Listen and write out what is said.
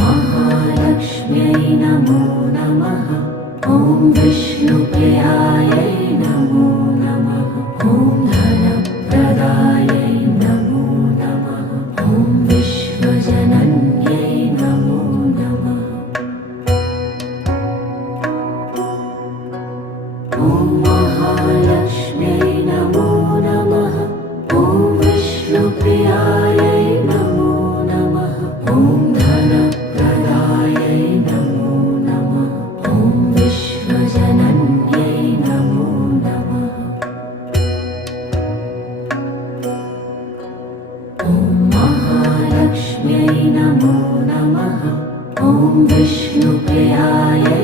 महालक्ष्म्यै नमो नमः। ॐ विष्णुप्रियायै नमो नमः। ॐ धनप्रदायै नमो नमः। ॐ विश्वजनन्यै नमो नमः। ॐ महालक्ष्म्यै नमो नमः। ॐ विष्णुप्रियायै नमो नमः। ॐ धनप्रदायै नमो नमः। ॐ विश्वजनन्यै नमो नमः। ॐ महालक्ष्म्यै नमो नमः। ॐ विष्णुप्रियायै